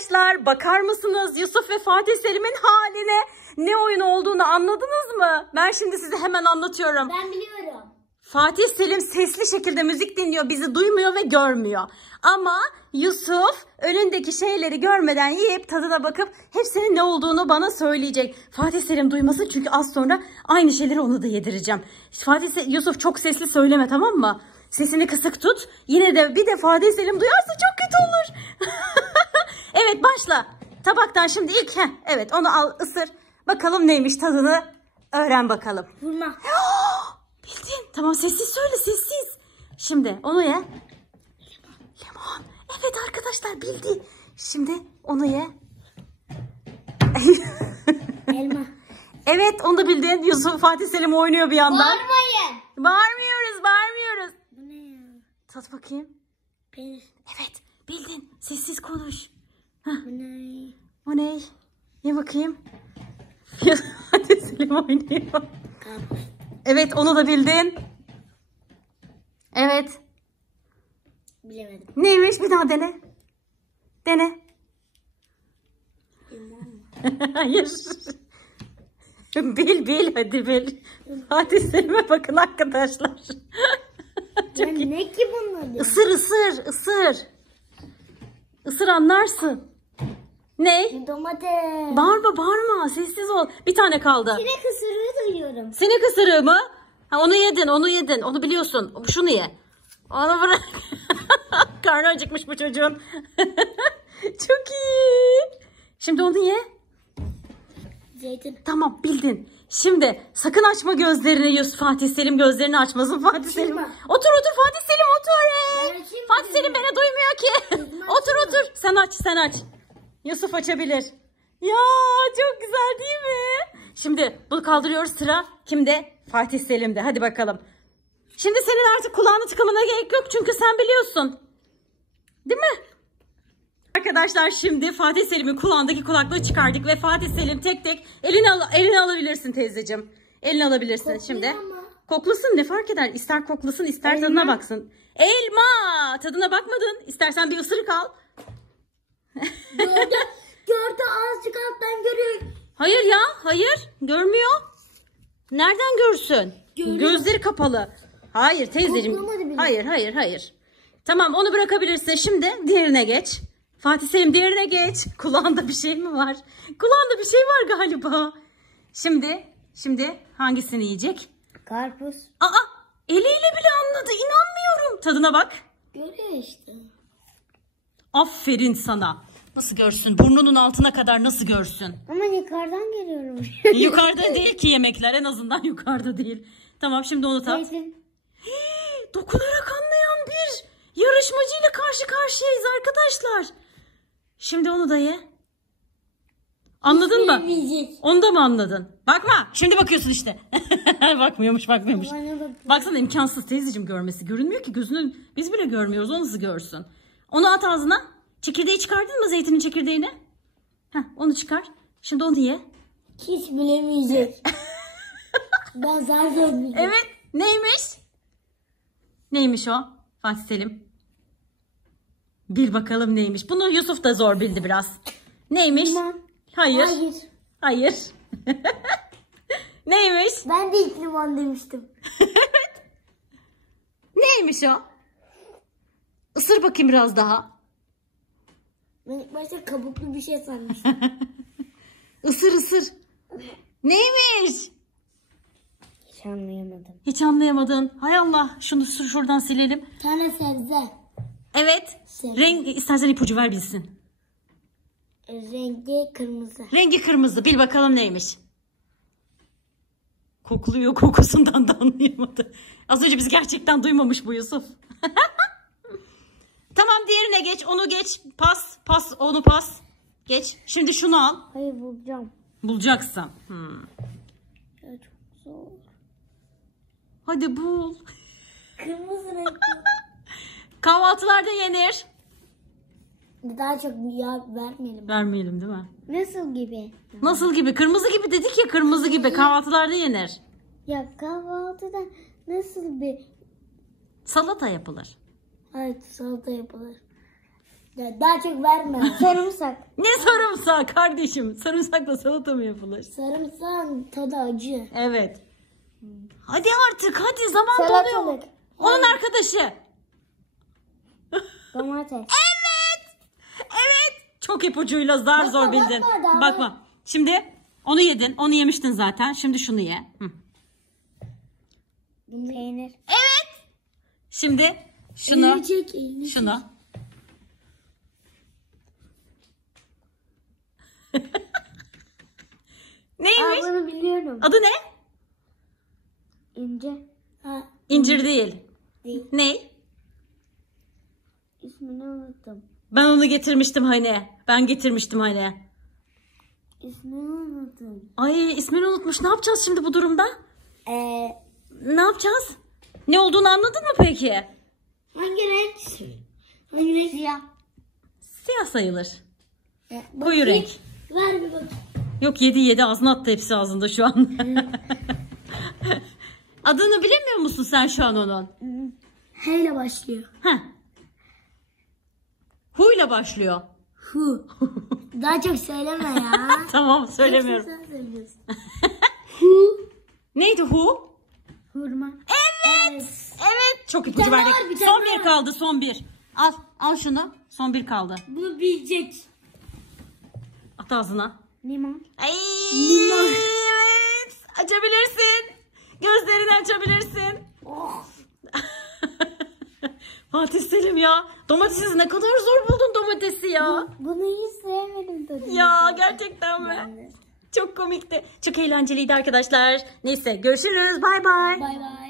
Arkadaşlar bakar mısınız Yusuf ve Fatih Selim'in haline? Ne oyun olduğunu anladınız mı? Ben şimdi size hemen anlatıyorum. Ben biliyorum. Fatih Selim sesli şekilde müzik dinliyor, bizi duymuyor ve görmüyor. Ama Yusuf önündeki şeyleri görmeden yiyip tadına bakıp hepsinin ne olduğunu bana söyleyecek. Fatih Selim duymasın çünkü az sonra aynı şeyleri ona da yedireceğim. Yusuf çok sesli söyleme, tamam mı? Sesini kısık tut. Yine de bir de Fatih Selim duyarsa çok kötü olur. Evet, başla. Tabaktan şimdi ilk evet onu al, ısır. Bakalım neymiş, tadını öğren bakalım. Vurma. Bildin. Tamam, sessiz söyle, sessiz. Şimdi onu ye. Limon. Evet arkadaşlar, bildi. Şimdi onu ye. Elma. Evet, onu da bildin. Yusuf, Fatih Selim oynuyor bir yandan. Bağırmayın. Bağırmıyoruz. Bu ne ya? Tat bakayım. Peynir. Evet, bildin. Sessiz konuş. Bu ne? O ne? Ye bakayım. Fatih Selim oynuyor. Karpuz. Evet, onu da bildin. Evet. Bilemedim. Neymiş? Bir daha dene. Dene. Hayır. Bil hadi bil. Fatih Selim'e bakın arkadaşlar. Ya ne ki bunun adı? Isır. Isır, anlarsın. Ne? Domates. Bağırma. Sessiz ol. Bir tane kaldı. Sinek ısırığı duyuyorum. Sinek ısırığı mı? Ha, onu yedin. Onu biliyorsun. Şunu ye. Onu bırak. Karnı acıkmış bu çocuğun. Çok iyi. Şimdi onu ye. Zeytin. Tamam, bildin. Şimdi sakın açma gözlerini Yusuf. Fatih Selim gözlerini açmasın. Fatih Selim. Otur Fatih Selim, otur. Fatih Selim beni duymuyor ki. Otur. Sen aç. Yusuf açabilir. Ya çok güzel değil mi? Şimdi bunu kaldırıyoruz, sıra kimde? Fatih Selim'de. Hadi bakalım. Şimdi senin artık kulağını tıkamana gerek yok çünkü sen biliyorsun. Değil mi? Arkadaşlar şimdi Fatih Selim'in kulağındaki kulaklığı çıkardık ve Fatih Selim tek tek eline alabilirsin teyzeciğim. Eline alabilirsin. Kokluyor şimdi. ama. Koklusun, ne fark eder? İster koklasın, ister tadına baksın. Elma! Tadına bakmadın. İstersen bir ısırık al. Gördü azıcık alttan görüyor. Hayır. Görmüyor. Nereden görsün? Görüyor. Gözleri kapalı. Hayır teyzeciğim. Koklamadı bile. Hayır. Tamam, onu bırakabilirsin. Şimdi diğerine geç. Fatih Selim, diğerine geç. Kulağında bir şey mi var? Kulağında bir şey var galiba. Şimdi hangisini yiyecek? Karpuz. Eliyle bile anladı. İnanmıyorum. Tadına bak. Görüyor işte. Aferin sana. Nasıl görsün? Burnunun altına kadar nasıl görsün? Ama yukarıdan geliyorum. Yukarıda değil ki yemekler. En azından yukarıda değil. Tamam, şimdi onu tat. Zeytin. Dokunarak anlayan bir yarışmacıyla karşı karşıyayız arkadaşlar. Şimdi onu da ye. Anladın mı? Yiyecek. Onu da mı anladın? Bakma. Şimdi bakıyorsun işte. Bakmıyormuş. Baksana, imkansız teyzeciğim görmesi. Görünmüyor ki gözünün. Biz bile görmüyoruz. O nasıl görsün? Onu at ağzına. Çekirdeği çıkardın mı, zeytinin çekirdeğini? Onu çıkar. Şimdi onu ye. Hiç bilemeyecek. Ben zaten bileceğim. Evet. Neymiş o Fatih Selim? Bil bakalım neymiş. Bunu Yusuf da zor bildi biraz. Neymiş? Limon. Hayır. Neymiş? Ben de ilk limon demiştim. Neymiş o? Isır bakayım biraz daha. Ben ilk başta kabuklu bir şey sanmıştım. Isır. Neymiş? Hiç anlayamadım. Hiç anlayamadın. Hay Allah. Şunu şuradan silelim. Bir tane sebze. Evet. Sebze. İstersen ipucu ver bilsin. Rengi kırmızı. Rengi kırmızı. Bil bakalım neymiş? Kokluyor, kokusundan da anlayamadı. Az önce biz gerçekten duymamış bu Yusuf. Tamam, diğerine geç. Onu geç. Pas. Geç. Şimdi şunu al. Hayır, bulacağım. Bulacaksın. Ya çok zor. Hadi bul. Kırmızı renk. Kahvaltılarda yenir. Daha çok yağ vermeyelim. Vermeyelim değil mi? Nasıl gibi? Nasıl gibi? Kırmızı gibi dedik ya, kırmızı gibi. Kahvaltılarda yenir. Ya kahvaltıda nasıl bir... Salata yapılır. Evet, salata yapılır. Ya daha çok verme. Sarımsak. Ne sarımsak kardeşim? Sarımsakla salata mı yapılır? Sarımsağın tadı acı. Evet. Hadi artık hadi zaman doluyor. Salatalık. Onun arkadaşı. Domates. Evet. Evet. Çok ipucuyla zar zor Bakma, bildin. bakma daha. Bakma. Şimdi onu yedin. Onu yemiştin zaten. Şimdi şunu ye. Hı. Peynir. Evet. Şimdi şunu. Elini çek, elini çek. Şunu. Neymiş? Bunu biliyorum. Adı ne? İnce. Ha, İncir değil. değil. Ne? İsmini unuttum. Ben onu getirmiştim hani. Ben getirmiştim hani. İsmini unuttum. Ay ismini unutmuş. Ne yapacağız şimdi bu durumda? Ne yapacağız? Ne olduğunu anladın mı peki? Hangi renk? Hangi renk? Siyah. Siyah sayılır. Koyu renk. Ver bir bak. Yok yedi ağzına attı hepsi ağzında şu an. Adını bilemiyor musun sen şu an onun? H ile başlıyor. Heh. Huyla başlıyor. Hu. Daha çok söyleme ya. Tamam söylemiyorum. Sen söylüyorsun. Hu. Neydi hu? Hurma. Evet. Evet. Çok ipucu tane verdik. var, bir tane Son bir var. kaldı son bir. Al şunu. Son bir kaldı. Bunu bilecek. At ağzına. Limon. Ay, Limon. evet. Açabilirsin. Gözlerini açabilirsin. Oh. Fatih Selim ya. Domatesi ne kadar zor buldun domatesi ya. Bunu hiç sevmedim tabii. Ya gerçekten mi? Çok komikti. Çok eğlenceliydi arkadaşlar. Neyse görüşürüz. Bay bay. Bay bay.